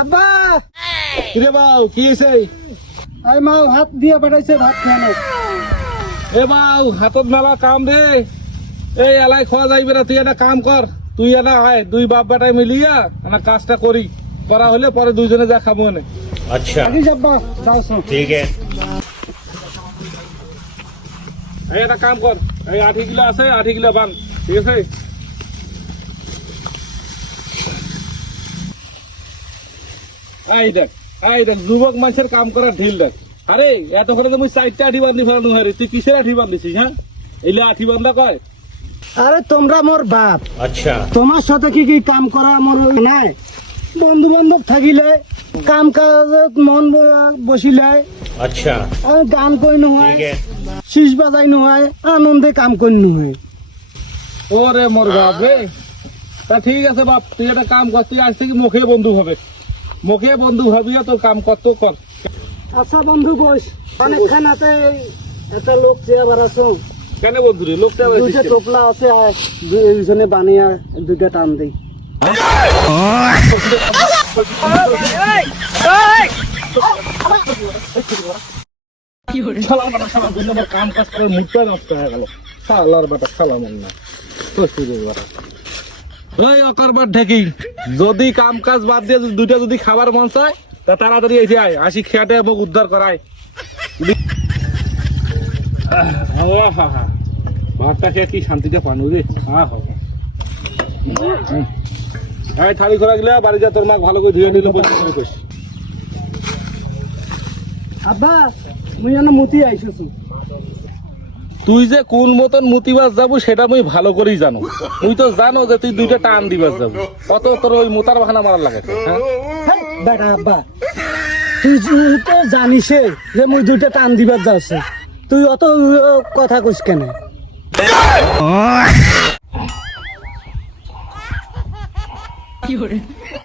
আব্বা কিরে বাউ কি হয়েছে? এই মা হাত দিয়ে পাঠাইছে ভাত খানো। এ বাউ হাতত মেলা কাম দে, এই এলাই খাওয়া যাইবে না, তুই একটা কাম কর, তুই এটা হয় দুই বাপ বেটায় মিলিয়া একটা কাজটা করি, করা হলে পরে দুইজনে যা খাবো এনে। अच्छा থাকিস আব্বা যাও ठीक है। এই একটা কাম কর, এই 8 কিলো আছে, 8 কিলো বান, ঠিক আছে? এই দেখ যুবক মানুষের কাম করার ঢিল দেখ। আরে এত করে তো মুই 4টা আঠি বান্ধি ফেলানো হয় রে, তুই কিসের আঠি বান্ধিছিস? হ্যাঁ এইলে আঠি বান্ধা কয়? আরে তোমরা মোর বাপ, अच्छा তোমার সাথে কি কি কাম করা মোর নাই? বন্ধু বান্ধব থাকিলে কাম কাজত মন বসিলে अच्छा গান কই নহয়, ठीक है। শীষ বাজাই নহয়, আনন্দে কাম করি নহয়। ওরে মোর বাপ রে, তা ঠিক আছে বাপ, তুই একটা কাম কর, তুই আজ থেকে মুখে বন্ধু হবে, মুখে বন্ধু ভাবিয়া তোর কাম কত কর। আচ্ছা বন্ধু বস, অনেক খানাতে একটা লোক চেয়ে বেড়াছো, কেন বন্ধু রে, লোকটা দুইটা টোপলা আছে, দুইজনে বানিয়া দুইটা টান দেই। শালা বাটা শালা জন্য আমার কাম কাজ করার মুডটা নষ্ট হয়ে গেল। শালার বাটা শালা মন না ওই অকারবার ঢেকি, যদি কাম কাজ বাদ দিয়ে দুইটা যদি খাবার মন চায় তা তাড়াতাড়ি এসে আয়, আসি খেয়াটে মুখ উদ্ধার করায়। ভাতটা খেয়ে কি শান্তিটা পানু রে। এই থালি খোলা গেলে বাড়ি যা, তোর মাক ভালো করে ধুয়ে নিল। আব্বা মুই যেন মতি আইসছো। তুই যে কোন মতন মুতিবাস যাবো সেটা মুই ভালো করেই জানো। তুই তো জানো যে তুই দুইটা টান দিবাস যাবো, কত তোর ওই মোতার বাহানা মারার লাগে। হ্যাঁ বেটা আব্বা তুই তো জানিসে যে মুই দুইটা টান দিবার যাচ্ছে, তুই অত কথা কইস কেন?